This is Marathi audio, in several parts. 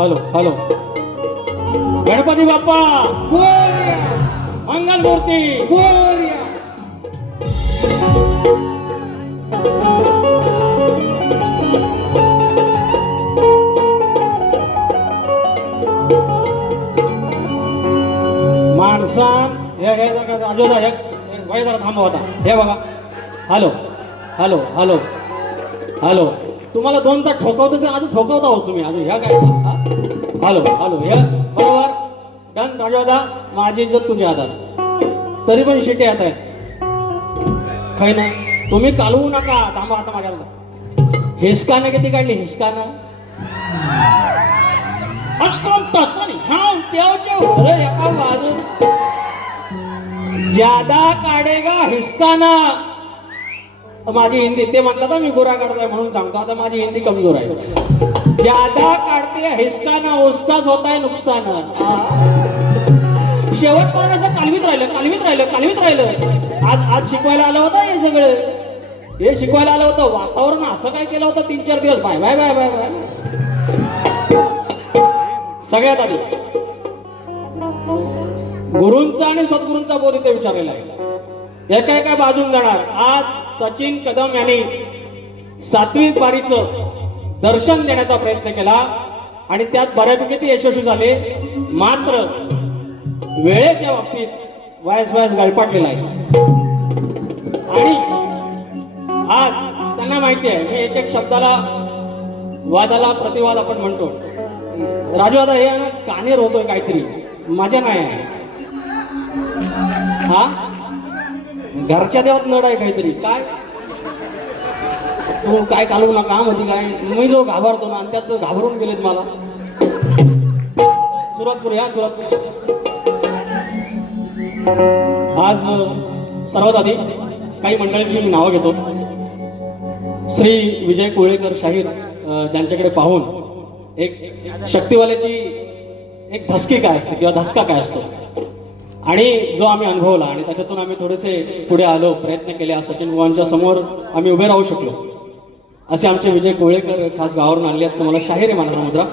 हॅलो हॅलो गणपती बाप्पा मंगल मूर्ती माणसान हे राजोदा हे वय जरा थांबवा होता हे बघा हॅलो हॅलो हॅलो हॅलो तुम्हाला दोन तास ठोकवतो ते अजून ठोकवता हो तुम्ही अजून ह्या काय हॅलो हॅलो हे बरोबर डन राजोदा माझी इज्जत तुझी आधार तरी पण शिटे येत आहेत काही नाही तुम्ही कालवू नका थांबा आता माझ्या हिसकानं किती काढली हिसकानं एका बाजू ज्यादा काढेगा हिसकाना माझी हिंदी ते म्हणतात मी गोरा काढतोय म्हणून सांगतो आता माझी हिंदी कमजोर आहे ज्यादा काढते हिसकाना उसकाच होताय नुकसान शेवटपर्यंत असं कालवीत राहिलं आज शिकवायला आलं होतं हे शिकवायला आलं होतं वातावरण असं काय केलं होतं 3-4 दिवस bye bye bye bye bye सगळ्यात आधी गुरूंचा आणि सद्गुरूंचा बोध इथे विचारलेला आहे एका बाजून जाणार आज सचिन कदम यांनी 7वी पारीचं दर्शन देण्याचा प्रयत्न केला आणि त्यात बऱ्यापैकी ते यशस्वी झाले मात्र वेळेच्या बाबतीत वायस गळपाटलेला आहे आणि आज त्यांना माहिती आहे मी एक शब्दाला वादाला प्रतिवाद आपण म्हणतो राजू आता हे कानेर होतोय काहीतरी मजा नाही आहे हा घरच्या देवात नड आहे काहीतरी काय तू काय कालवू नका मध्ये काय मी जो घाबरतो ना आणि त्यात घाबरून गेलेत मला सुरुवात करूया आज सर्वात आधी काही मंडळींची मी नावं घेतो श्री विजय कोळेकर शाहीर ज्यांच्याकडे पाहून एक शक्तिवाल्याची एक धसकी काय असते किंवा धसका काय असतो आणि जो आम्ही अनुभवला आणि त्याच्यातून आम्ही थोडेसे पुढे आलो प्रयत्न केले सचिन बुवांच्या समोर आम्ही उभे राहू शकलो असे आमचे विजय कोळेकर खास गावावरून आणले आहेत तुम्हाला शाहीर आहे मानला मुद्रा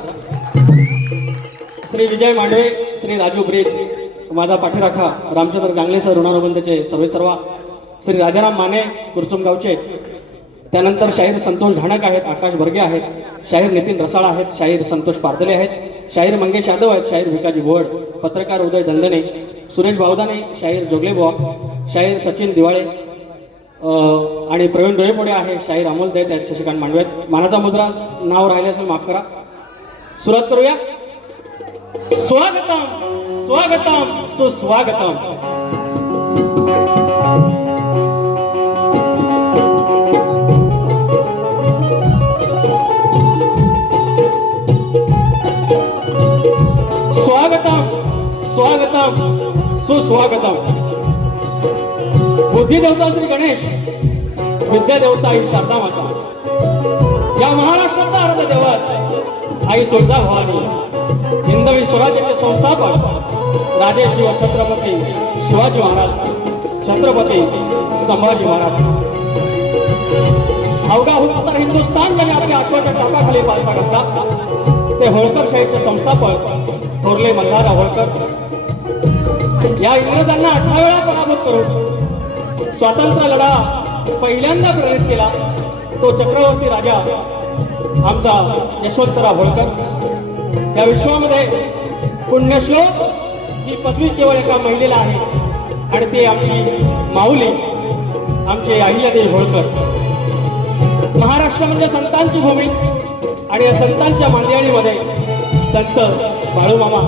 श्री विजय मांडवे श्री राजू ब्रीद माझा पाठीराखा रामचंद्र गांगले सर ऋणानुबंधचे सर्वेसर्वा श्री राजाराम माने कुरचुमगावचे, त्यानंतर शाहीर संतोष ढाणक आहेत, आकाश बर्गे आहेत, शाहीर नितीन रसाळ आहेत, शाहीर संतोष पारदले आहेत, शाहीर मंगेश यादव आहेत, शाहीर भिकाजी भोड, पत्रकार उदय दंदने, सुरेश भावदाने, शाहीर जोगले बुवा, शाहीर सचिन दिवाळे आणि प्रवीण डोळेपोडे आहे, शाहीर अमोल दैत आहेत, शशिकांत मांडवे आहेत. मानाचा मुद्रा नाव राहिले असेल माफ करा. सुरुवात करूया. स्वागतम स्वागतम सुस्वागतम. स्वागतम स्वागतम सुस्वागतम. बुद्धिदेवता श्री गणेश, विद्यादेवता ही शारदा माता, या महाराष्ट्राचा आराध्य दैवत आई तुळजा भवानी, हिंदवी स्वराज्याचे संस्थापक राजे शिव छत्रपती शिवाजी महाराज, छत्रपती संभाजी महाराज. अवघा होता हिंदुस्थान ज्याने आपल्या अश्वाच्या टाकाखाली पालथा घातला ते होळकर शाहीचे संस्थापक थोरले मल्हार होळकर. या इंग्रजांना 18 वेळा पराभूत करून स्वातंत्र्य लढा पहिल्यांदा प्रेरित केला तो चक्रवर्ती राजा आमचा यशवंतराव होळकर. या विश्वामध्ये पुण्यश्लोक ही पदवी केवळ एका महिलेला आहे आणि ती आमची माऊली, आमचे अहिल्यादेवी होळकर. महाराष्ट्र म्हणजे संतांची भूमी आणि या संतांच्या मांदियाळीमध्ये संत बाळूमामा,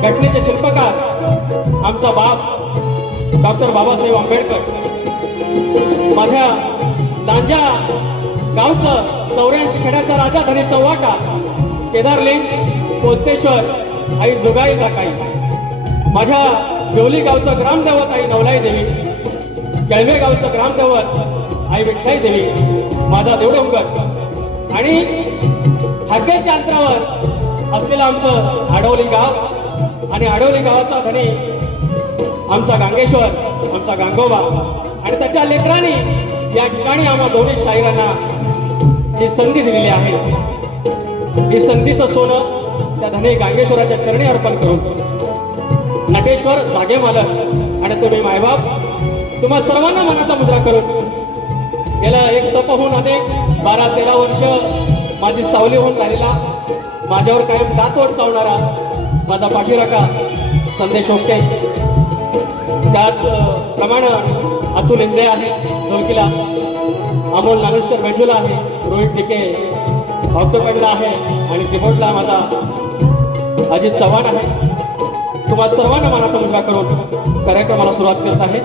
घटनेचे शिल्पकार आमचा बाप डॉक्टर बाबासाहेब आंबेडकर, माझ्या लांजा गावचं 84 खेड्याचा राजा धनी चव्हाटा, केदारलिंग, कोलतेश्वर आई जोगाई जाकाई, माझ्या देवली गावचं ग्रामदैवत आई नवलाई देवी, केळवे गावचं ग्रामदैवत आई विठ्ठाई देवी, माझा देवडोंगर आणि हाकेच्या अंतरावर असलेलं आमचं आडवली गाव आणि आडवली गावाचा धनी आमचा गांगेश्वर, आमचा गांगोबा आणि त्याच्या लेकरांनी या ठिकाणी आम्हा दोन्ही शाहिरांना ही संधी दिलेली आहे. ही संधीचं सोनं त्या धनी गांगेश्वराच्या चरणी अर्पण करून नटेश्वर जागे मालक आणि तुम्ही मायबाप तुम्हा सर्वांना मनाचा मुद्रा करून गेला एक तप होऊन अनेक 12-13 वर्ष माझी सावली होऊन राहिलेला, माझ्यावर कायम दातोड चावणारा माझा पाठीराखा संदेश ओके, त्याच प्रमाणे अतुल इंदे आहे ढोलकीला, अमोल नानुष्कर बेंजूला आहे, रोहित डिके ऑक्टोपॅडला आहे आणि कीबोर्डला माझा अजित चव्हाण आहे. तुम्हा सर्वांना मनाचा मुद्रा करून कार्यक्रमाला सुरुवात करत आहे.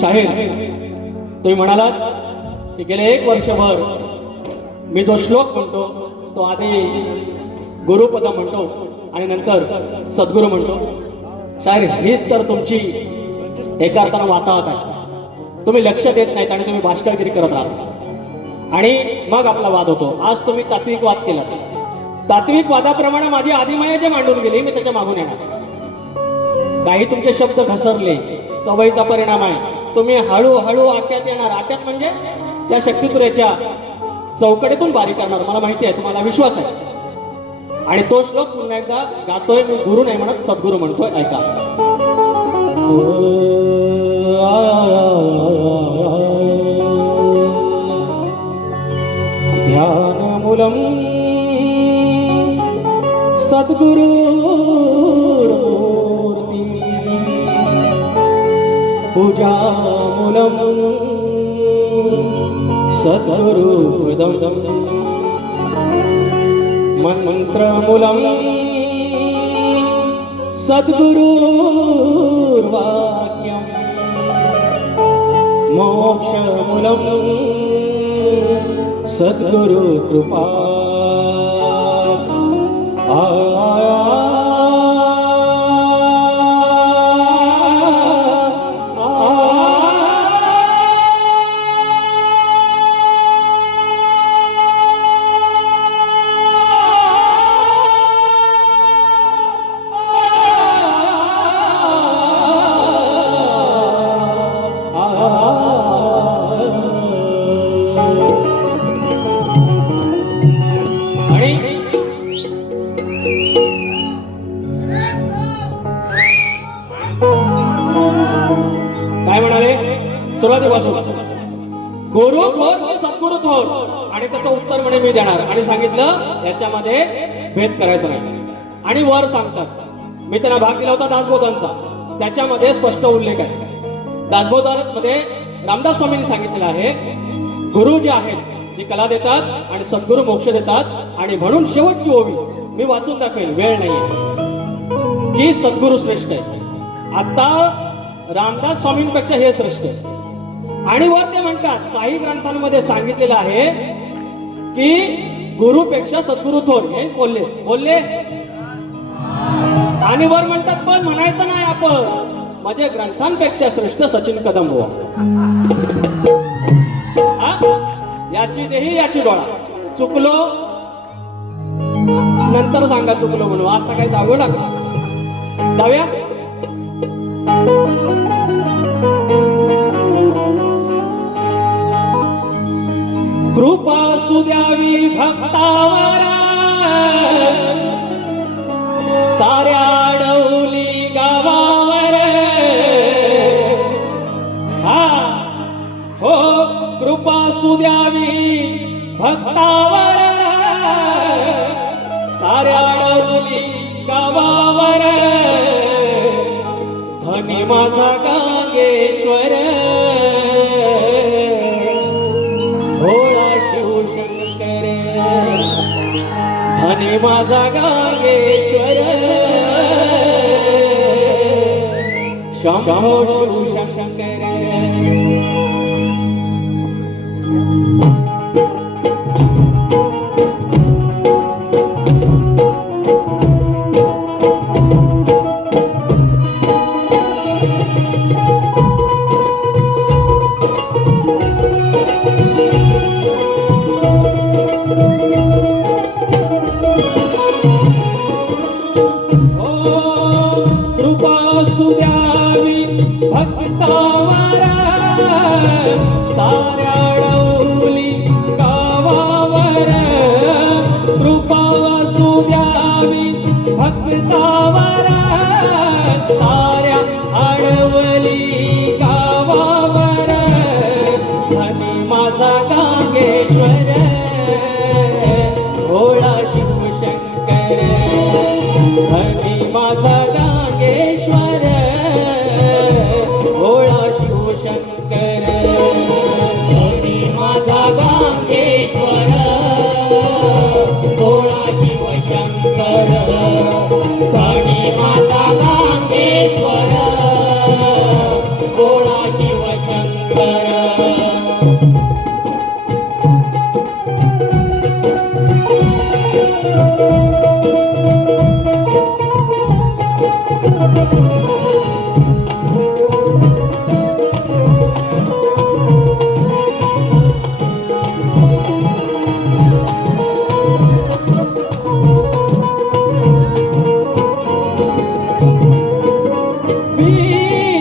शाहीर, तुम्ही म्हणालात की गेले 1 वर्षभर मी जो श्लोक म्हणतो तो आधी गुरुपद म्हणतो आणि नंतर सद्गुरू म्हणतो. शाहीर, हीच तर तुमची एका अर्थानं वातावत आहे. तुम्ही लक्ष देत नाहीत आणि तुम्ही भाष्करगिरी करत राहता आणि मग आपला वाद होतो. आज तुम्ही तात्विक वाद केला. तात्विक वादाप्रमाणे माझी आदिमाया जे मांडून गेली मी त्याच्या मागून येणार. काही तुमचे शब्द घसरले, सवयीचा परिणाम आहे. तुम्ही हळूहळू आट्यात येणार. आट्यात म्हणजे त्या शक्तितुरेच्या चौकटीतून बारी करणार. मला माहिती आहे, तुम्हाला विश्वास आहे. आणि तो श्लोक पुन्हा एकदा गातोय मी, गुरु नाही म्हणत, सद्गुरू म्हणतोय. ऐका. ध्यानमूलम सद्गुरू पूजामूलम सद्गुरुपदम मंत्रमूलम सद्गुरुर्वाक्यं मोक्षमूलं सद्गुरु कृपा काय म्हणाले सुरुवातीपासून गुरु थोर की सद्गुरु थोर आणि त्याचं उत्तर म्हणे मी देणार आणि सांगितलं याच्यामध्ये भेद करायचा नाही आणि वर सांगतात मी त्यांना भाग दिला होता दासबोधांचा त्याच्यामध्ये स्पष्ट उल्लेख आहे दासबोधांमध्ये रामदास स्वामींनी सांगितलेलं आहे गुरु जे आहेत जी कला देतात आणि सद्गुरु मोक्ष देतात आणि म्हणून शेवटची ओवी मी वाचून दाखवेल वेळ नाहीये की सद्गुरु श्रेष्ठ आहे आता रामदास स्वामींपेक्षा हे श्रेष्ठ आहे आणि वर ते म्हणतात काही ग्रंथांमध्ये सांगितलेलं आहे की गुरुपेक्षा सद्गुरु थोर हे बोलले आणि वर म्हणतात पण म्हणायचं नाही आपण म्हणजे ग्रंथांपेक्षा श्रेष्ठ सचिन कदम हो याची देही याची डोळा चुकलो नंतर सांगा चुकलो म्हणून आता काय जाऊ लागला जाऊया कृपा सुद्यावी भक्तावर साऱ्या डौली गावावर हा हो कृपा सुद्यावी भक्तावर साऱ्या डौली गावावर धनी माझा गांगेश्वर भोळा शिवशंकर धनी माझा गांगेश्वर शंभो शिवशंकर सुद्यावी भक्तावर साऱ्या डौली गावावर कृपा सुद्यावी भक्तावर साऱ्या आडवली गावावर धनी माझा गांगेश्वर भोळा शिवशंकर धनी माझा गांगेश्वर भोळा शिवशंकर धनी माझा गांगेश्वर भोळा शिवशंकर धनी माझा गांगेश्वर भोळा शिवशंकर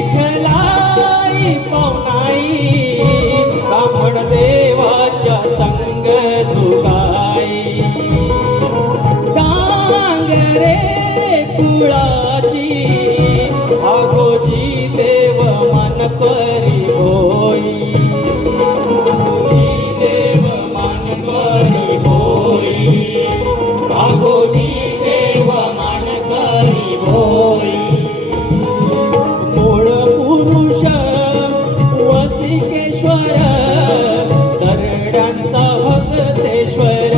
विठ्ठलाई पावनाई ब्राह्मण देवाच्या संग झुकाई डांगरे कुळाची आगोजी देव मन परी होई देव मन परी होई आगोजी देव मन परी होई मूळ पुरुष वसिकेश्वर दरड्यांचा भक्तेश्वर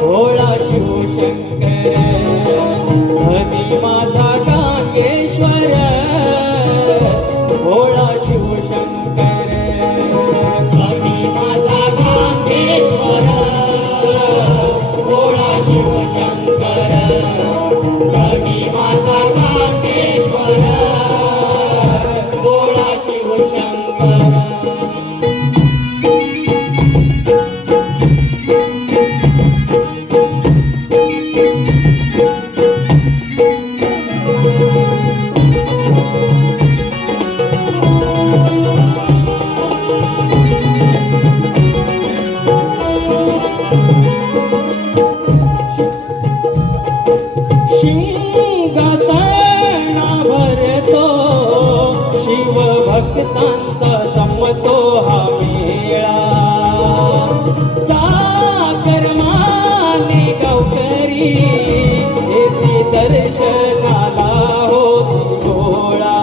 भोळा शिवशंकर धनी भक्तांचा जमतो हा मेळा चाकर माने गावकरी येती दर्शनाला होती गोळा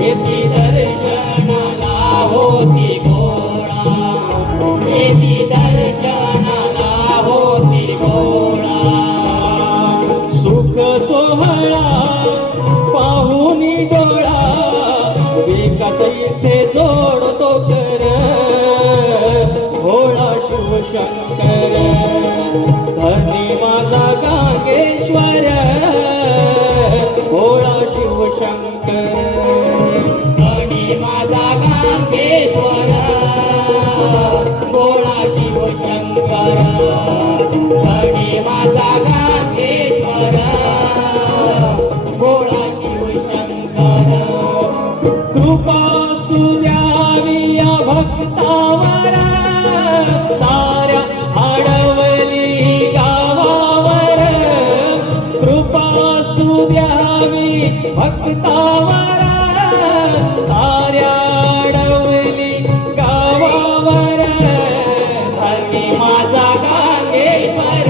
येती दर्शनाला होती गोळा येती दर्शनाला होती गोळा सुख सोहळा पाहुनी डोळा विकास इथे जोडतो कर भोळा शिवशंकर धनी माझा गांगेश्वर भोळा शिवशंकर धनी माझा गांगेश्वर भोळा शिवशंकर धनी माझा गांगेश्वर भोळा शिवशंकर कृपा सुद्यावी या भक्तावर साऱ्या आडवली गावावर कृपा सुद्यावी भक्तावर साऱ्या आडवली गावावर धनी माझा गांगेश्वर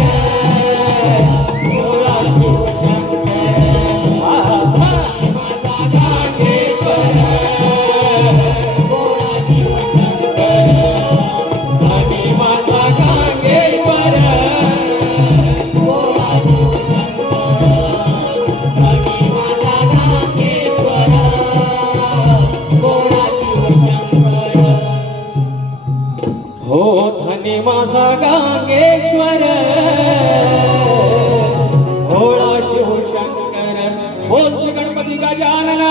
भोळा शिवशंकर धनी माझा गांगेश्वर भोळा शिवशंकर धनी माझा गांगेश्वर भोळा शिवशंकर धनी माझा गांगेश्वर भोळा शिवशंकर हो धनी माझा गांगेश्वर भोळा शिवशंकर बोल श्री गणपती गजानन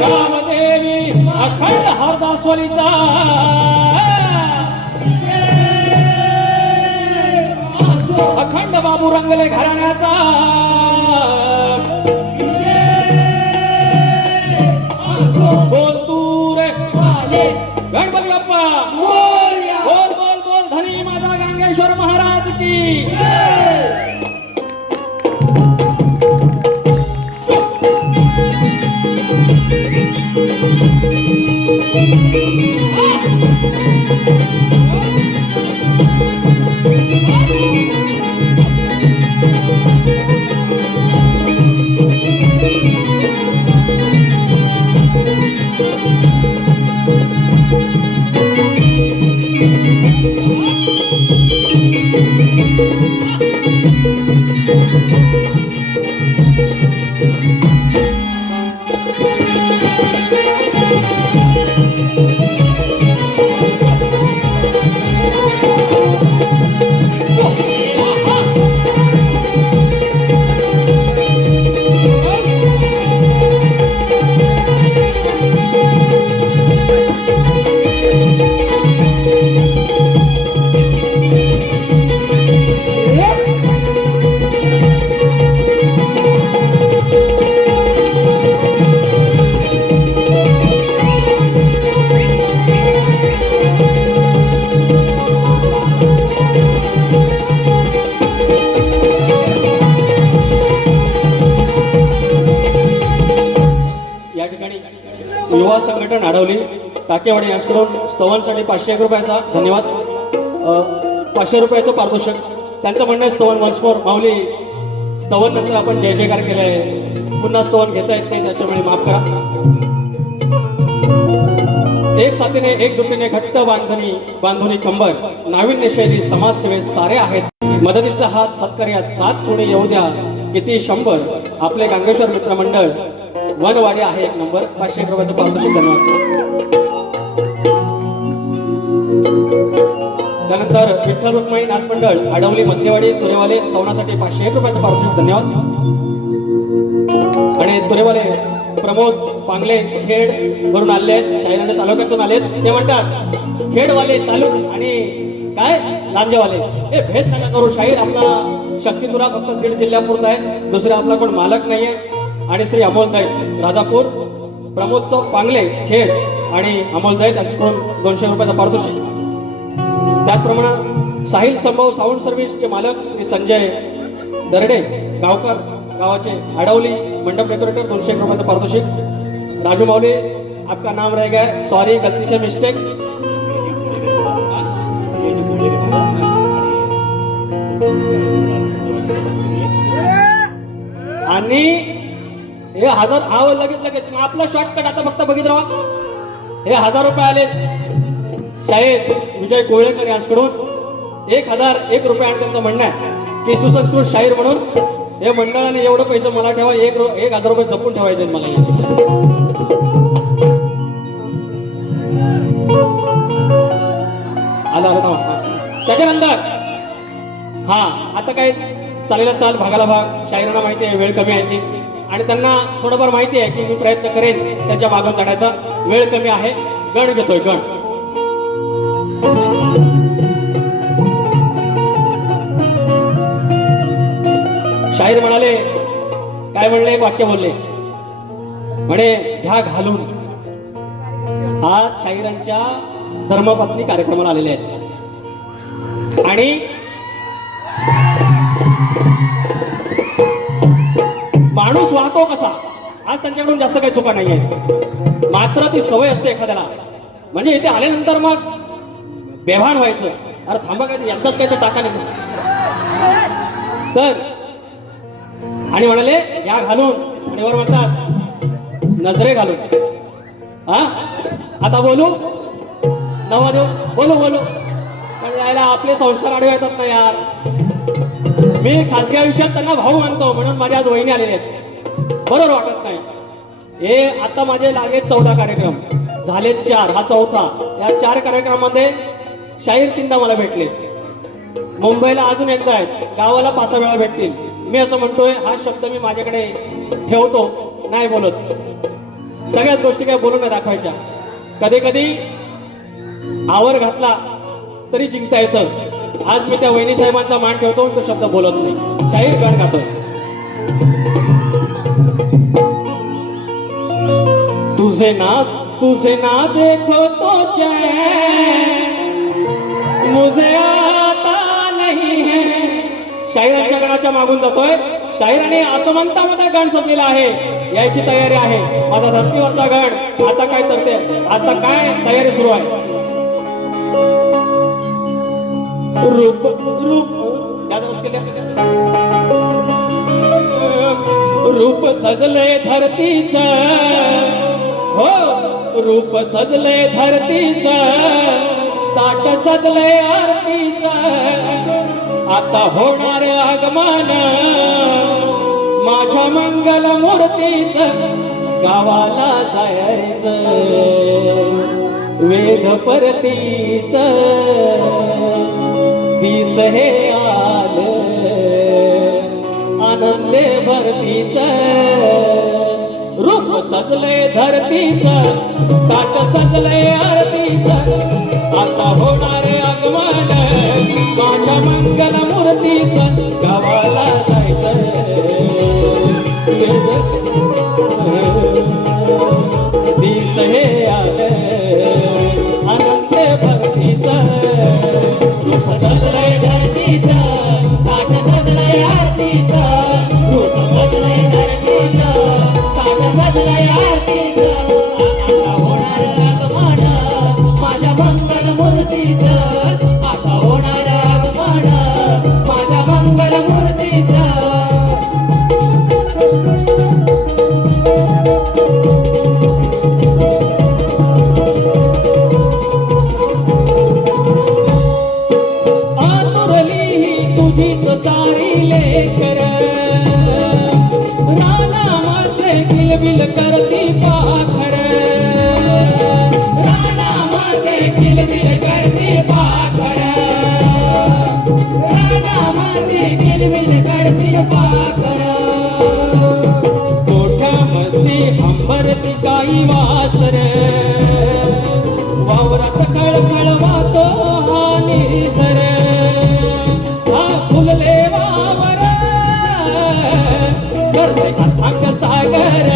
कामदेवी अखंड हरदासवलीचा अखंड बाबू रंगले घराण्याचा बोल तू रे गणपती बाप्पा बोल बोल बोल धनी माझा गांगेश्वर महाराज की युवा संघटन अडवली टाकेवाडी यांच्याकडून स्तवांसाठी 500 रुपयाचा धन्यवाद 500 रुपयाचं पारितोषिक त्यांचं म्हणणं आहे स्तवन वंशमोर माऊली स्तवन नंतर आपण जय जयकार केलाय पुन्हा स्तवन घेता येत नाही त्याच्यामुळे माफ करा एक साथीने एकजुटीने घट्ट बांधुनी कंबर नाविन्य शैली समाजसेवेत सारे आहेत मदतीचा हात सत्कार्यात साथ कोणी येऊ द्या किती 100 आपले गांगेश्वर मित्रमंडळ वनवाडी आहे 1 नंबर 500 रुपयाचं पारितोषिक धन्यवाद त्यानंतर विठ्ठल रुक्मिणी नाथ मंडळ आडवली मधलेवाडी तुरेवाले स्तवनासाठी 501 रुपयाचं पारितोषिक धन्यवाद आणि तुरेवाले प्रमोद पांगले खेड वरून आले आहेत शाहीरांच्या तालुक्यातून आलेत ते म्हणतात खेडवाले तालुक आणि काय लांजेवाले हे भेद नका करू शाहीर आपला शक्तितुरा फक्त 1.5 जिल्ह्यापुरता आहे दुसरे आपला कोण मालक नाहीये आणि श्री अमोल दैत राजापूर प्रमोदचं पांगले खेड आणि अमोल दैत यांच्याकडून 200 रुपयाचा पारितोषिक त्याचप्रमाणे साहिल संभव साऊंड सर्व्हिसचे मालक श्री संजय दरडे गावकर गावाचे आडवली मंडप डेकोरेटर 201 रुपयाचं पारितोषिक राजू माऊली, आपका नाम रह गया, सॉरी, गलती से मिस्टेक। आणि हे 1000 लगेच लगेच आपला शॉर्टकट आता फक्त बघित राहा. हे 1000 रुपये आले शाहीर विजय कोळेकर यांच्याकडून. 1001 रुपये आणि त्यांचं म्हणणं आहे की सुसंस्कृत शाहीर म्हणून हे मंडळाने एवढं पैसे मला ठेवा, 1000 रुपये जपून ठेवायचे मला. आला त्याच्यानंतर हा आता काय चालेला चाल भागाला भाग. शाहिरांना माहिती आहे वेळ कमी आहे ती, आणि त्यांना थोडंफार माहिती आहे की मी प्रयत्न करेन त्यांच्या मागून काढायचा. वेळ कमी आहे. गण घेतोय गण. शाहीर म्हणाले, काय म्हणले, एक वाक्य बोलले म्हणे, घ्या घालून. आज शाहिरांच्या धर्मपत्नी कार्यक्रमाला आलेले आहेत आणि माणूस वागतो कसा, आज त्यांच्याकडून जास्त काही चुका नाही आहेत. मात्र ती सवय असते एखाद्याला, म्हणजे इथे आल्यानंतर मग बेभान व्हायचं. अरे थांबा, काय एकदाच काय तर टाका नाही तर. आणि म्हणाले या घालून, आणि वर म्हणतात नजरे घालून. हा आता बोलू नवा देऊ, बोलू बोलू, पण यायला आपले संस्कार आडवे येतात ना यार. मी खासगी आयुष्यात त्यांना भाऊ मानतो, म्हणून माझ्या आज वहिनी आलेले आहेत. बरोबर वाटत नाही. हे आता माझे लागले 14 कार्यक्रम झाले, 4 हा 4था. या 4 कार्यक्रमामध्ये शाहीर 3दा मला भेटले. मुंबईला अजून एकदा आहेत, गावाला 5 वेळा भेटतील. मी असं म्हणतोय, हा शब्द मी माझ्याकडे ठेवतो, नाही बोलत. सगळ्याच गोष्टी काय बोलून नाही दाखवायच्या. कधी कधी आवर घातला तरी जिंकता येतं. आज मी त्या वहिनी साहेबांचा मान ठेवतो, तो शब्द बोलत नाही. शाहीर गण गातोय. तुझे ना देखो तो चैन मुझे आता नहीं है. शाहिरांच्या गणाच्या मागून जातोय. शाहिराने असमंतामध्ये गण सजलेला आहे, यायची तयारी आहे. माझा धर्तीवरचा गण आता काय करते, आता काय तयारी सुरू आहे. रूप रूप रूप सजले धरतीच, हो रूप सजले धरतीच, ताट सजले आरतीच. आता होणार आगमन माझ्या मंगल मूर्तीच. गावाला जायचं वेद परतीच. दिस हे आलं आनंदे भरतीच. रूप सजले धरतीच, ताट सजले आरतीच. आता होणारे आगमन माझ्या मंगल मूर्तीच. गावाला जायचं दिस हे आलं आनंद भक्तीच. रूप सजले धरतीच, ताट सजले आरतीच. रूप सजले धरतीच, ताट सजले आरतीच. आता होणार आगमन माझ्या मंगल मूर्तीच. आता होणार आगमन माझ्या मंगल मूर्तीच. तुझीच सारी लेकर रानामध्ये किलबिल करती पाखर. रानामध्ये किलबिल करती पाखर. रानामध्ये किलबिल करती पाखर. कोठ्यामध्ये हंबरती काही वासर. वावरात कळकळ वातो निसर. फुलले वावर करते अथांग सागर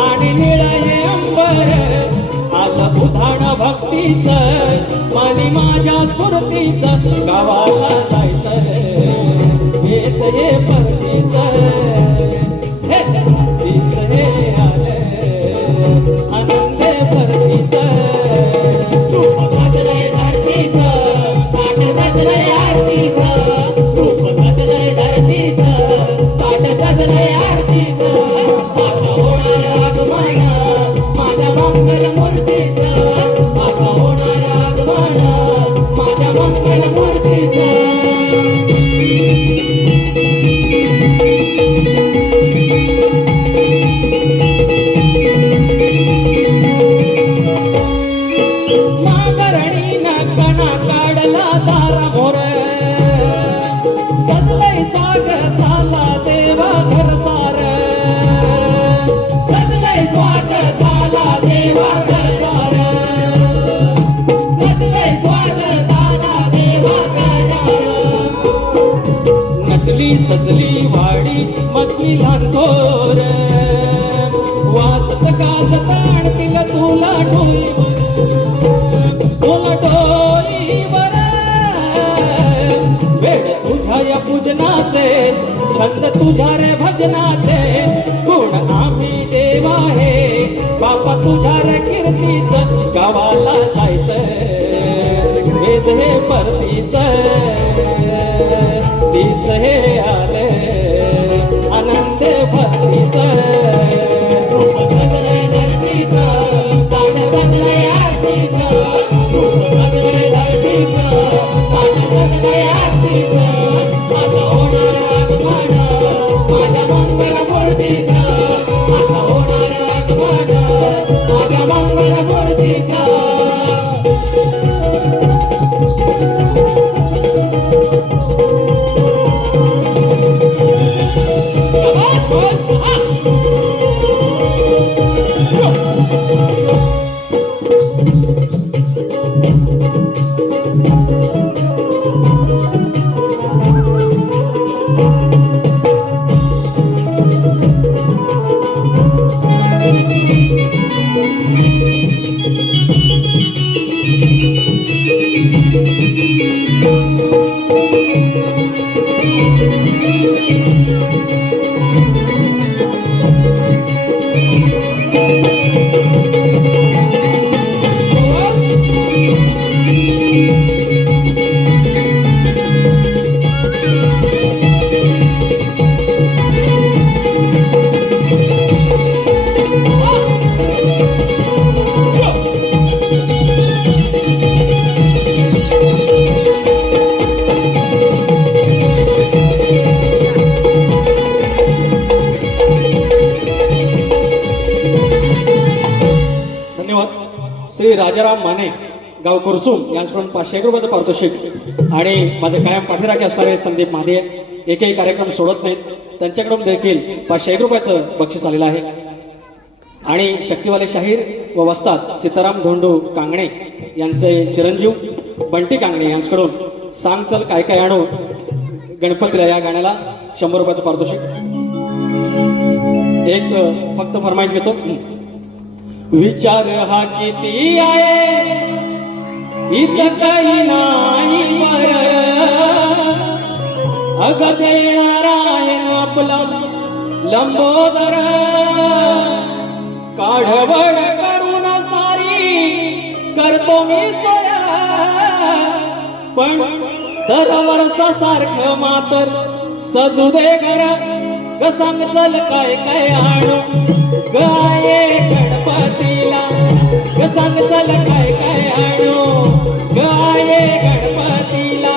आणि निळले अंबर. आलं उधाण भक्तीच मानी माझ्या स्फूर्तीच. गावाला जायचं हेच हे परतीच. दिस हे आलं सजली वाडी मधली लांथोर वाजत गाजत आणतील तुला डोईवर वेळ तुझ्या या पूजनाचे छंद तुझ्या रे भजनाचे गुण आम्ही देवा हे बापा तुझ्या रे कीर्तीच गावाला जायचं वेद हे परतीच दिस हे आले आनंद भक्तीच श्री राजाराम माने गाव कुरसुम यांच्याकडून 500 रुपयाचं पारितोषिक आणि माझे कायम पाठीराखे असणारे संदीप महादे एकही कार्यक्रम सोडत नाहीत त्यांच्याकडून देखील 500 रुपयाचं बक्षीस आलेलं आहे आणि शक्तिवाले शाहीर व वस्ताद सीताराम धोंडू कांगणे यांचे चिरंजीव बंटी कांगणे यांच्याकडून सांग चल काय काय आणू गणपतीला या गाण्याला 100 रुपयाचं पारितोषिक एक फक्त फरमाईश घेतो विचार हा किती आहे इथं काही नाही पर अग देणारायण आपला लंबोदर काढवड करून सारी करतो मी सोया पण दरवर्षा सारखं मातर सजू दे घर ग सांग चल काय काय आणू गाये गणपतीला ग सांग चल काय काय आणू गाये गणपतीला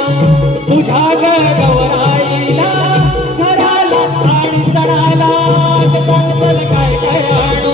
तुझ्या ग गौराईला घराला आणि सणाला ग सांग चल काय काय आणू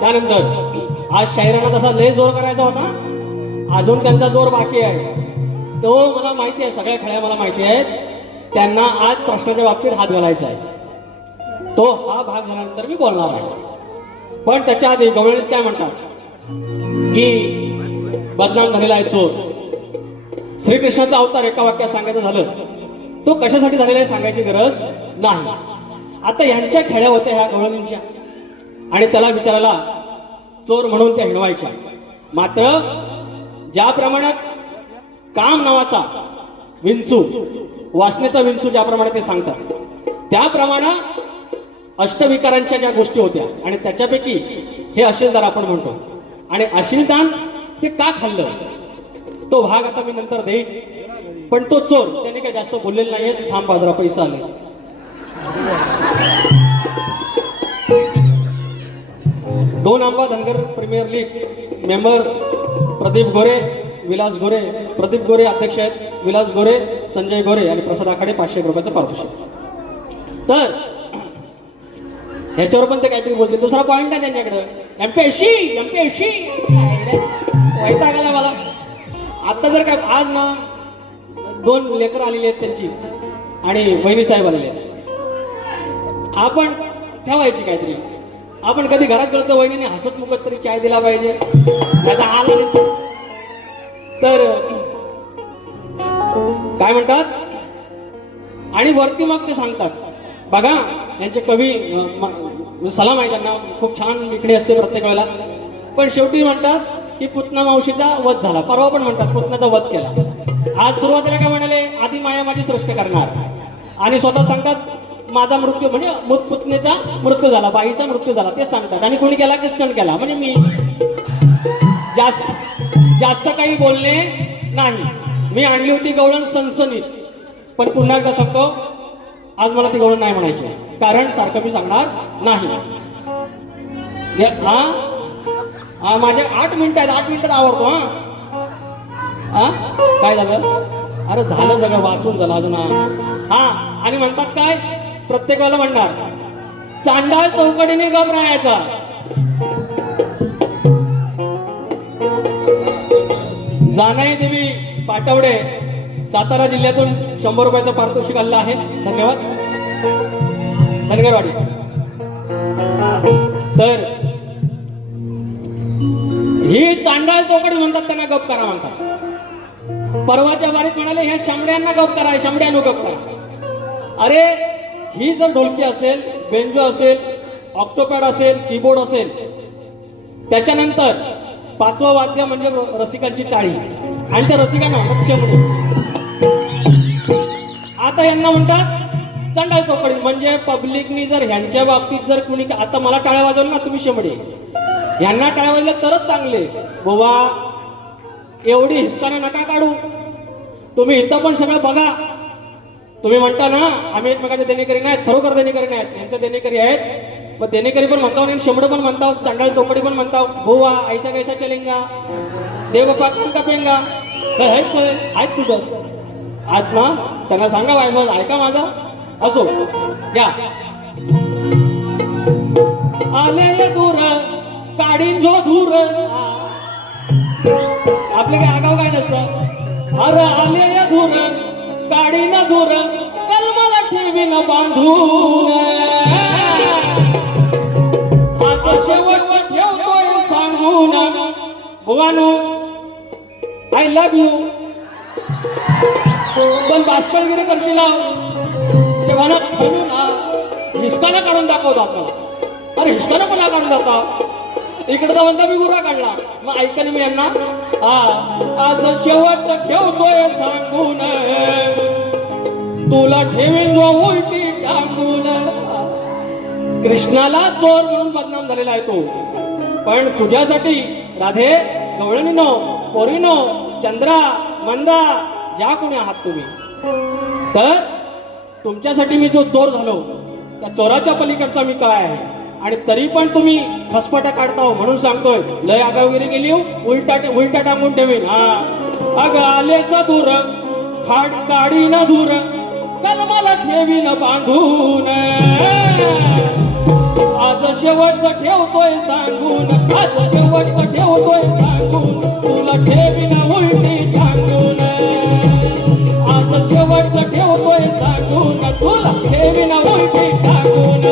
त्यानंतर आज शायरांना तसा लय जोर करायचा होता अजून त्यांचा जोर बाकी आहे तो मला माहिती आहे सगळ्या खेळ्या मला माहिती आहेत त्यांना आज प्रश्नाच्या बाबतीत हात घालायचा आहे तो हा भाग झाल्यानंतर मी बोलणार आहे पण त्याच्या आधी गवळणीत काय म्हणतात की बदनाम झालेला आहे चोर श्रीकृष्णाचा अवतार एका वाक्यात सांगायचं झालं तो कशासाठी झालेला आहे सांगायची गरज नाही आता यांच्या खेळ्या होत्या ह्या गवळणींच्या आणि त्याला विचारायला चोर म्हणून त्या हिणवायच्या मात्र ज्या प्रमाणात काम नावाचा विंचू वासनेचा विंचू ज्याप्रमाणे ते सांगतात त्याप्रमाणे अष्टविकारांच्या ज्या गोष्टी होत्या आणि त्याच्यापैकी हे अशीलदार आपण म्हणतो आणि अशीलदान ते का खाल्लं तो भाग आता मी नंतर देईन पण तो चोर त्याने काही जास्त बोललेला नाहीये थांब बाजरा पैसा आले दोन आंबा Dhangar premier league members Pradeep Gore Vilas Gore Pradeep Gore अध्यक्ष आहेत विलास गोरे संजय गोरे आणि प्रसाद आखाडे 500 रुपयाचं पारितोषिक तर ह्याच्यावर पण ते काहीतरी बोलतील. दुसरा पॉईंट आहे त्यांच्याकडं, एमपीएससी एमपीएससी. वैताग आला मला. आता जर काय आज ना 2 लेकर आलेली आहेत त्यांची आणि वहिनी साहेब आलेले आहेत. आपण ठेवायची काहीतरी. आपण कधी घरात गेलो तर वहिनीने हसत मुखत तरी चाय दिला पाहिजे. आता आला तर काय म्हणतात. आणि वरती मग ते सांगतात बघा यांचे कवी सलाम आहे त्यांना, खूप छान लिखणी असते प्रत्येक वेळेला. पण शेवटी म्हणतात की पुतना मावशीचा वध झाला. परवा पण म्हणतात पुतण्याचा वध केला. आज सुरुवातीला काय म्हणाले, आधी माया माझी सृष्ट करणार. आणि स्वतः सांगतात माझा मृत्यू म्हणजे पुतणेचा मृत्यू झाला, बाईचा मृत्यू झाला ते सांगतात. आणि कोणी केला कृष्ण केला म्हणजे मी. जास्त काही बोलणे नाही. मी आणली होती गवळण सणसणीत, पण पुन्हा एकदा सांगतो आज मला ती गवळण नाही म्हणायची, कारण सारखं मी सांगणार नाही. हा माझे 8 मिनिटं आहेत, 8 मिनिटात आवडतो. हा काय झालं, अरे झालं सगळं वाचून झालं अजून. हा आणि म्हणतात काय, प्रत्येक वेळेला म्हणणार चांडाळ चौकडीने गप राहायचा. जानाई देवी पाटवडे सातारा जिल्ह्यातून 100 रुपयाचं पारितोषिक आलेलं आहे. धन्यवाद. धनगरवाडी. तर ही चांडाळ चौकडी म्हणतात, त्यांना गप करा म्हणतात. परवाच्या बारीत म्हणाले ह्या शामड्यांना गप करा, शामड्यानो गप करा. अरे ही जर ढोलकी असेल, बेंजो असेल, ऑक्टोपॅड असेल, कीबोर्ड असेल, त्याच्यानंतर 5वं वाद्य म्हणजे रसिकांची टाळी. आणि त्या रसिकांना म्हणतात शेमडे. आता यांना म्हणतात चांडाळ चौकडी. म्हणजे पब्लिकनी जर ह्यांच्या बाबतीत जर कुणी आता मला टाळ्या वाजवलं ना तुम्ही शेमडे, यांना टाळ्या वाजल्या तरच चांगले. बाबा एवढी हिसकानं नका काढू. तुम्ही इथं पण सगळं बघा. तुम्ही म्हणता ना आम्ही एकमेकाचे देणेकरी नाहीत, खरोखर देणेकरी नाहीत, यांचे देणेकरी आहेत. मग देणेकरी पण म्हणताव आणि शेमडं पण म्हणताव, चांडाळ चौकडी पण म्हणताव. बुवा ऐसा कैसा चलेंगा, देव बापा कोण का पेंगा. आहेत कुठं आज ना, त्यांना सांगा वायफाय ऐका माझा. असो या आले दूर काढीन जो धूर. आपले काय आगाव काय नसतं. अरे आले धूर काढीन धूर कलमाला ठेवीन बांधून. आता शेवट ठेवतोय सांगून भगवानो आय लव्ह यू. पण बाष्पळगिरी करशील ते मनात ठेवून हिसकाना काढून दाखवतो आपल्याला. अरे हिसकाना पण काढून दाखव. इकडे तर म्हणता मी गुरा काढला. मग ऐकन मी यांना आज शेवट ठेवतोय सांगून तुला ठेवीन जो उलटी टाकून. कृष्णाला चोर म्हणून बदनाम झालेला आहे तो, पण तुझ्यासाठी राधे गवळणीनो पोरीनो चंद्रा मंदा ज्या कोणी आहात तुम्ही, तर तुमच्यासाठी मी जो चोर झालो त्या चोराच्या पलीकडचा मी काय आहे. आणि तरी पण तुम्ही फसफटा काढता हो म्हणून सांगतोय लय आगावगिरी गेली उलटा टांगून ठेवीन. अग आले दूर खाड काढी न दूर कलमाला ठेवीन बांधून. आज शेवटचं ठेवतोय सांगून, आज शेवटचं ठेवतोय सांगून तुला ठेवीन उलटी टांगून. आज शेवटचं ठेवतोय सांगून तुला ठेवीन उलटी टांगून.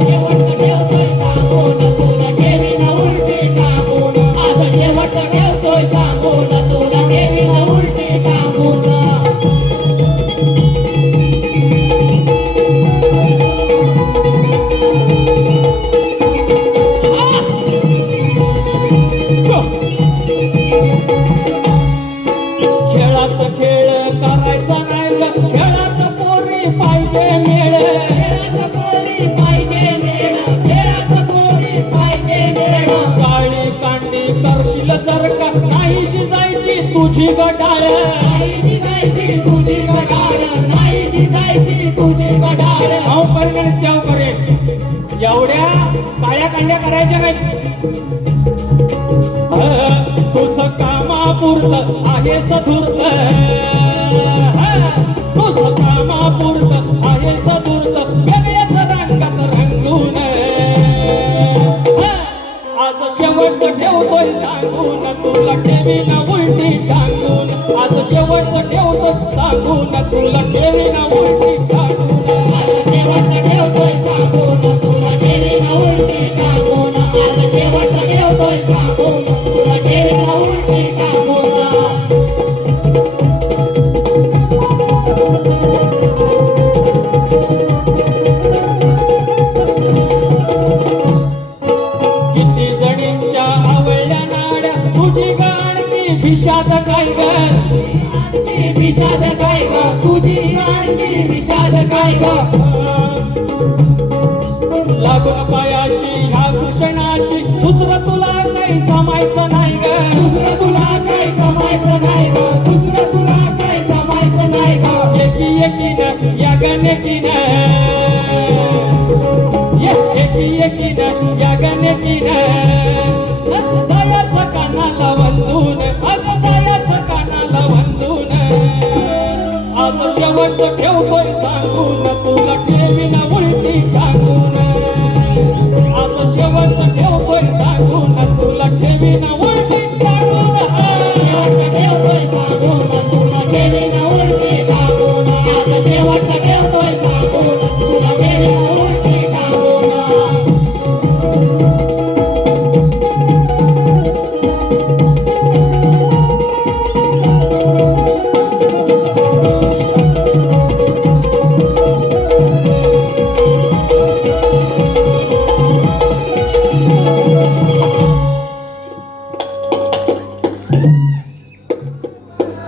शेवटचं ठेवतोय सांगून तुला ठेवीन उलटी टांगून. आज शेवटचं ठेवतोय सांगून तुला ठेवीन उलटी टांगून. तुझी गटाळ नाही जायची, तुझी गटाळ नाही जायची, तुझी गटाळ. अहो करेन त्या करेन, एवढ्या काळ्या कांड्या करायच्या नाही. तुझं कामापुरत आहे सधूर्त, तुझं कामापुरत आहे सधूर्त वेगळ्याच रंगात रंगून. तुला ठेवीन उलटी टांगून आज शेवटचं ठेवतो सांगून तुला ठेवीन उलटी टांगून आज शेवटचं ठेवतोय सांगून तुला ठेवीन उलटी टांगून आज शेवटचं ठेवतोय सांगून तुला ठेवीन उलटी टांगून किती जणींच्या आवडल्या नाड्या तुझी गाणकी विषाद काय ग आणखी विषाद काय ग तुझी आणखी विषाद काय ग लागून पायाशी ह्या कृष्णाची दुसरं तुला काही जमायचं नाही ग दुसरं तुला काही जमायचं नाही ग दुसरं तुला काही जमायचं नाही ग एकी एकीनं या गणकीनं एकीनं या गणकीनं जायाचं कानाला वंदून अगं जायाचं कानाला वंदून आज शेवट ठेवतोय सांगून तुला ठेवीन उलटी टांगून आज शेवट ठेवतोय सांगून तुला ठेवीन उलटी टांगून शेवटचं ठेवतोय सांगून तुला ठेवीन उलटी टांगून आज शेवटचं ठेवतोय सांगून तुला ठेवीन उलटी टांगून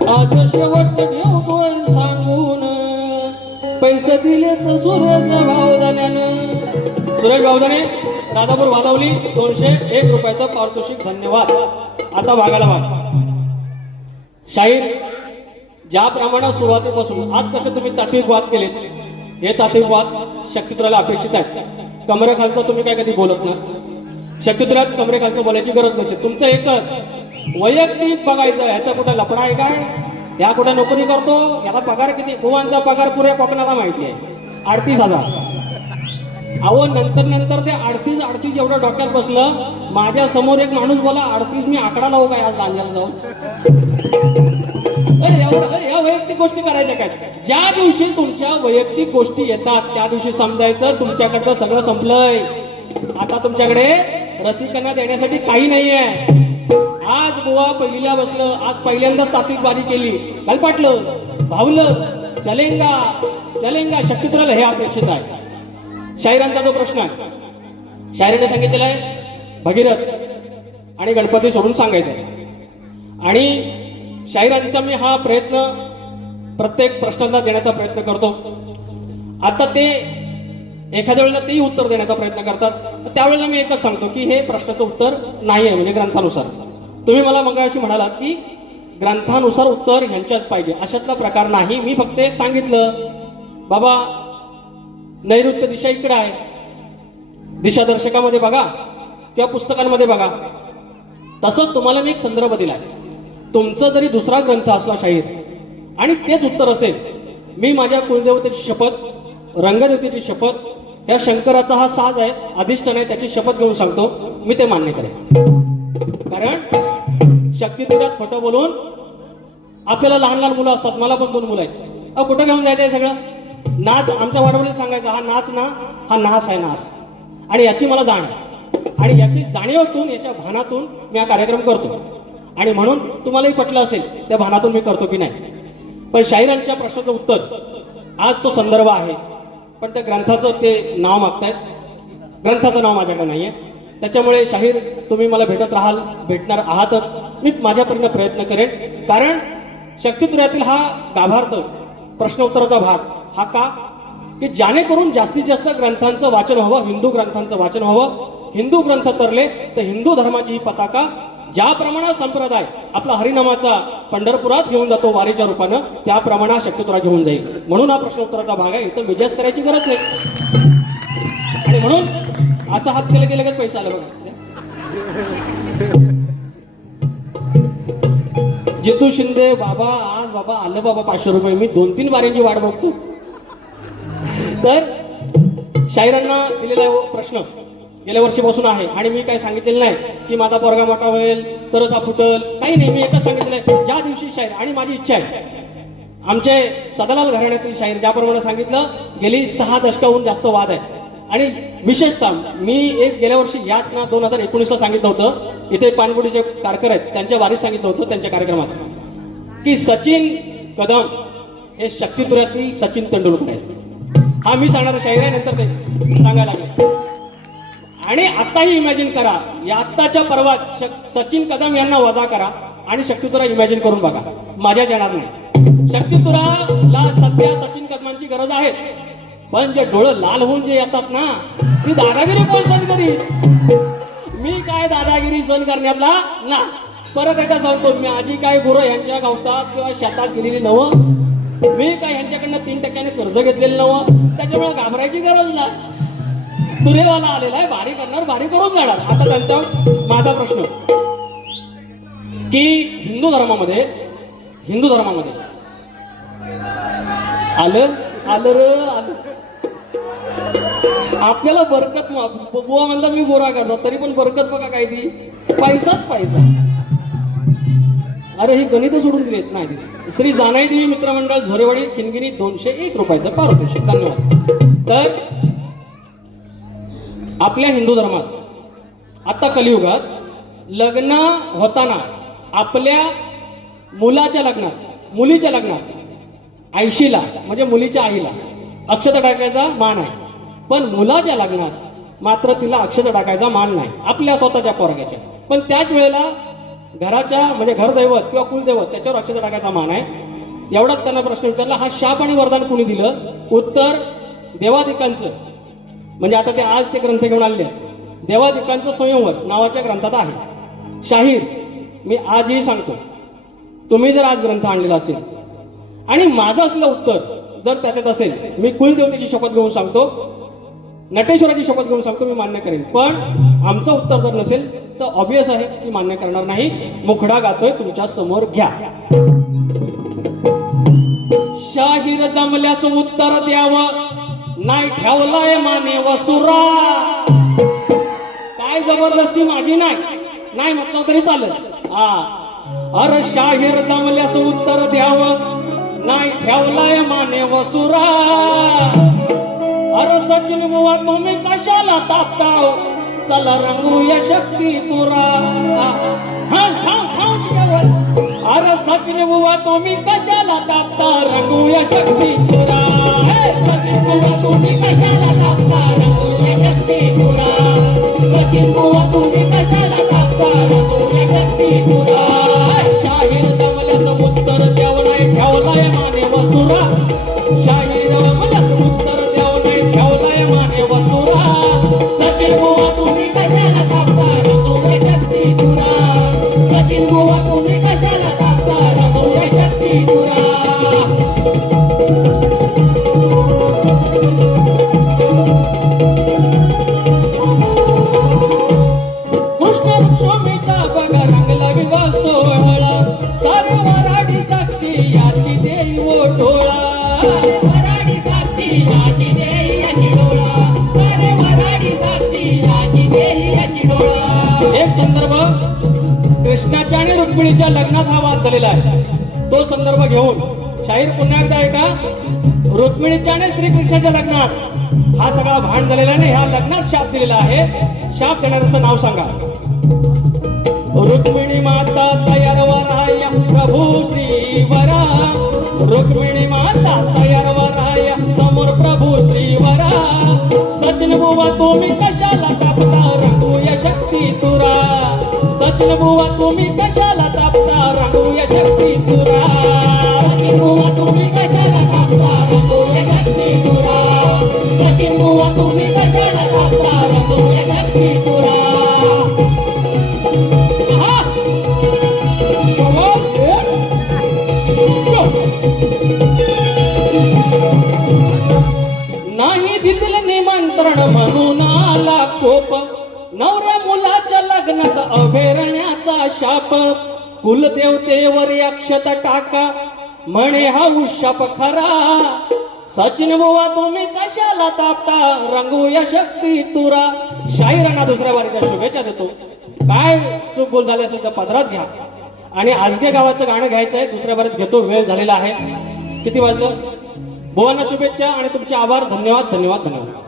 आज शेवट ठेवतोय सांगून पैसे दिले तर सुरेश भावदाण्यानं सुरेश भावदाने राजापूर वादवली 201 रुपयाचं पारितोषिक धन्यवाद. आता भागाला भाग शाहीर ज्याप्रमाणे सुरुवातीपासून आज कसे तुम्ही तात्विक वाद केलेत हे तात्विक वाद शक्तित्राला अपेक्षित आहेत. कमरेखालचं तुम्ही काय कधी बोलत ना शक्तित्रात कमरेखालचं बोलायची गरज नसेल. तुमचं एक वैयक्तिक बघायचं ह्याचा कुठं लफडा आहे काय ह्या कुठं नोकरी करतो याला पगार किती कुवांचा पगार पुऱ्या कोकणाला माहिती आहे 38,000. अहो नंतर ते 38 एवढं डोक्यात बसलं. माझ्या समोर एक माणूस बोला 38 मी आकडा लावू काय आज लांजाला जाऊन एवढं या वैयक्तिक गोष्टी करायच्या काय. ज्या दिवशी तुमच्या वैयक्तिक गोष्टी येतात त्या दिवशी समजायचं तुमच्याकडचं सगळं संपलंय. आता तुमच्याकडे रसिकांना देण्यासाठी काही नाहीये. आज बुवा पहिलीला बसलं आज पहिल्यांदाच तात्विक बारी केली काल पाटलं भावलं चलेंगा चलेंगा शक्तित्राला हे अपेक्षित आहे. शाहिरांचा जो प्रश्न आहे शाहिराने सांगितलेला आहे भगीरथ आणि गणपती सोडून सांगायचं आहे. आणि शाहिरांचा मी हा प्रयत्न प्रत्येक प्रश्नाला देण्याचा प्रयत्न करतो. आता ते एखाद्या वेळेला तेही उत्तर देण्याचा प्रयत्न करतात त्यावेळेला मी एकच सांगतो की हे प्रश्नाचं उत्तर नाही आहे म्हणजे ग्रंथानुसार. तुम्ही मला मगाशी म्हणालात की ग्रंथानुसार उत्तर ह्यांच्याच पाहिजे अशातला प्रकार नाही. मी फक्त एक सांगितलं बाबा नैऋत्य दिशा इकडे आहे दिशादर्शकामध्ये बघा किंवा पुस्तकांमध्ये बघा. तसंच तुम्हाला मी एक संदर्भ दिलाय. तुमचा जरी दुसरा ग्रंथ असला शाहीर आणि तेच उत्तर असेल मी माझ्या कुलदेवतेची शपथ रंगदेवतेची शपथ या शंकराचा हा साज आहे अधिष्ठान आहे त्याची शपथ घेऊन सांगतो मी ते मान्य करेन. कारण शक्तिपीठात खोटं बोलून आपल्याला लहान लहान मुलं असतात. मला पण 2 मुलं आहेत. अहो कुठं घेऊन जायचं आहे सगळं नाच आमच्या वाडवडीत सांगायचं हा नाच ना हा नाच आहे नाच. आणि याची मला जाण आहे आणि याची जाणीवतून याच्या भानातून मी हा कार्यक्रम करतो. आणि म्हणून तुम्हालाही पटलं असेल त्या भानातून मी करतो की नाही. पण शाहिरांच्या प्रश्नाचं उत्तर आज तो संदर्भ आहे पण त्या ग्रंथाचं ते नाव मागतायत. ग्रंथाचं नाव माझ्याकडे नाहीये. त्याच्यामुळे शाहीर तुम्ही मला भेटत राहाल भेटणार आहातच. मी माझ्या परीने प्रयत्न करेन. कारण शक्तित्रयातील हा गाभार्थ प्रश्न उत्तराचा भाग हा का की जेणेकरून जास्तीत जास्त ग्रंथांचं वाचन व्हावं हिंदू ग्रंथांचं वाचन व्हावं. हिंदू ग्रंथ तरले तर हिंदू धर्माची ही पताका ज्याप्रमाणे संप्रदाय आपला हरिनामाचा पंढरपुरात घेऊन जातो वारीच्या रूपानं त्याप्रमाणे शक्तित्रा घेऊन जाईल. म्हणून हा प्रश्न उत्तराचा भाग आहे. इथं विजयच करायची गरज नाही. आणि म्हणून असं हात केलं गेलं पैसा आला बघा. जितू शिंदे बाबा आज बाबा आलं बाबा 500 रुपये. मी 2-3 वाऱ्यांची वाट बघतो. तर शाहिरांना दिलेला प्रश्न गेल्या वर्षीपासून आहे आणि मी काय सांगितलेलं नाही की माझा पोरगा मोठा होईल तरच हा फुटल, काही नाही. मी एकच सांगितलंय, ज्या दिवशी शाहीर, आणि माझी इच्छा आहे आमचे सदालाल घराण्यातील शाहीर ज्याप्रमाणे सांगितलं, गेली 6 दशकाहून जास्त वाद आहे. आणि विशेषतः मी एक गेल्या वर्षी याच ना 2019ला सांगितलं होतं, इथे पानपुडीचे कारकर आहेत त्यांच्या वारीत सांगितलं होतं त्यांच्या कार्यक्रमात की सचिन कदम हे शक्तितुऱ्यातील सचिन तेंडुलकर आहे. हा मी सांगणारा शाहीर आहे, नंतर ते सांगायला लागले. आणि आत्ताही इमॅजिन करा, या आत्ताच्या पर्वात सचिन कदम यांना वजा करा आणि शक्तितुरा इमॅजिन करून बघा, माझ्या येणार नाही. शक्तितुराला सध्या सचिन कदमांची गरज आहे, पण जे डोळं लाल होऊन जे येतात ना, ती दादागिरी कोण सहन करी? मी काय दादागिरी सहन करण्यातला ना. परत एकदा सांगतो, मी आजी काय गुरं यांच्या गावतात किंवा शेतात गेलेली नवं, मी काय यांच्याकडनं 3% कर्ज घेतलेलं नवं, त्याच्यामुळे घाबरायची गरज नाही. तुरेवाला आलेला आहे, भारी करणार, भारी करून जाणार. आता त्यांचा माझा प्रश्न की हिंदू धर्मामध्ये आलं आपल्याला बरकत, बुवा म्हणतात मी गोरा करतात, तरी पण बरकत बघा काय ती, पैसाच पैसा. अरे ही गणित सोडून दिलेत नाही दिली. श्री जानाई देवी मित्रमंडळ झोरेवाडी खिनगिरी 201 रुपयाचं पारितोषिक, धन्यवाद. तर आपल्या हिंदू धर्मात आता कलियुगात लग्न होताना आपल्या मुलीच्या लग्नात आईशीला म्हणजे मुलीच्या आईला अक्षता टाकायचा मान आहे, पण मुलाच्या लग्नात मात्र तिला अक्षता टाकायचा मान नाही, आपल्या स्वतःच्या पोरग्याच्या. पण त्याच वेळेला घराच्या म्हणजे घरदैवत किंवा कुलदैवत त्याच्यावर अक्षता टाकायचा मान आहे. एवढाच त्यांना प्रश्न विचारला, हा शाप आणि वरदान कुणी दिलं? उत्तर देवादिकांचं, म्हणजे आता ते आज ते ग्रंथ घेऊन आलेले आहेत. देवादिकांचं संयमवर नावाच्या ग्रंथात आहे. शाहीर मी आजही सांगतो, तुम्ही जर आज ग्रंथ आणलेला असेल आणि माझं असलं उत्तर जर त्याच्यात असेल, मी कुलदेवतेची शपथ घेऊन सांगतो, नटेश्वराची शपथ घेऊन सांगतो, मी मान्य करेन. पण आमचं उत्तर जर नसेल तर ऑब्वियस आहे की मान्य करणार नाही. मुखडा गातोय तुमच्या समोर, घ्या. शाहीर जमल्यास उत्तर द्यावं, नाही ठेवलाय माने वसुरा. काय जबरदस्ती माझी नाही म्हटलं तरी चालेल. अरे शाहीर जमल्यास उत्तर द्यावं, नाही ठेवलाय माने वसुरा. अरे सचिन बुवा तुम्ही कशाला तापताव, चला रंगूया शक्ती तुरा. अरे सचिन बुवा तुम्ही कशाला तापता, रंगूया शक्ती तुरा. सचिन बुवा तुम्ही कशाला तापता, रंगूया शक्ती तुरा. सचिन बुवा तुम्ही कशाला तापता, रंगूया शक्ती तुरा. शाहीर जमल्यास उत्तर द्यावं, नाही ठेवलाय माने वसुरा. शाहीर जमल्यास उत्तर द्यावं, नाही ठेवलाय माने वसुरा. सचिन बुवा तुम्ही कशाला तापता, रंगूया शक्ती तुरा. सचिन बुवा तुम्ही कशाला तापता, रंगूया शक्ती तुरा. कृष्ण वृक्षोमीचा बघा रंगला विवाह सोहळा. सारे वराडी साक्षी याची देई ओठोळा. वराडी साक्षी याची देई याची डोळा. अरे वराडी साक्षी याची देई याची डोळा. एक संदर्भ कृष्णाच्या आणि रुक्मिणीच्या लग्नात हा वाद झालेला आहे, तो संदर्भ घेऊन शाहीर पुन्हा एकदा ऐका. रुक्मिणीच्या आणि श्रीकृष्णाच्या लग्नात हा सगळा भांड झालेला आहे, ह्या लग्नात शाप दिलेला आहे. शाप देणाऱ्याचं नाव सांगा. रुक्मिणी माता तयार वराया प्रभू श्रीवरा. रुक्मिणी माता तयार वराया समोर प्रभू श्रीवरा. सचिन बुवा तुम्ही कशाला तापता, रंगूया शक्ती तुरा. सचिन बुवा तुम्ही कशाला तापता, रंगूया शक्ती तुरा. सचिन बुवा तुम्ही कशाला तापता, रंगूया शक्ती तुरा. सचिन बुवा तुम्ही कशाला तापता, रंगूया शक्ती तुरा. नाही दिलं निमंत्रण म्हणून आला कोप. नवऱ्या मुलाच्या लग्नात अभेरण्याचा शाप. कुलदेवतेवर अक्षता टाका म्हणे हा शाप खरा. सचिन बुवा तुम्ही कशाला तापता, रंगूया शक्ती तुरा. शाहिरांना दुसऱ्या बारीच्या शुभेच्छा देतो. काय चूक बोल झाली असेल तर पदरात घ्या. आणि आजगे गावाचं गाणं घ्यायचं आहे, दुसऱ्या बारीत घेतो. वेळ झालेला आहे. किती वाजलं? बुवांना शुभेच्छा आणि तुमचे आभार. धन्यवाद धन्यवाद धन्यवाद.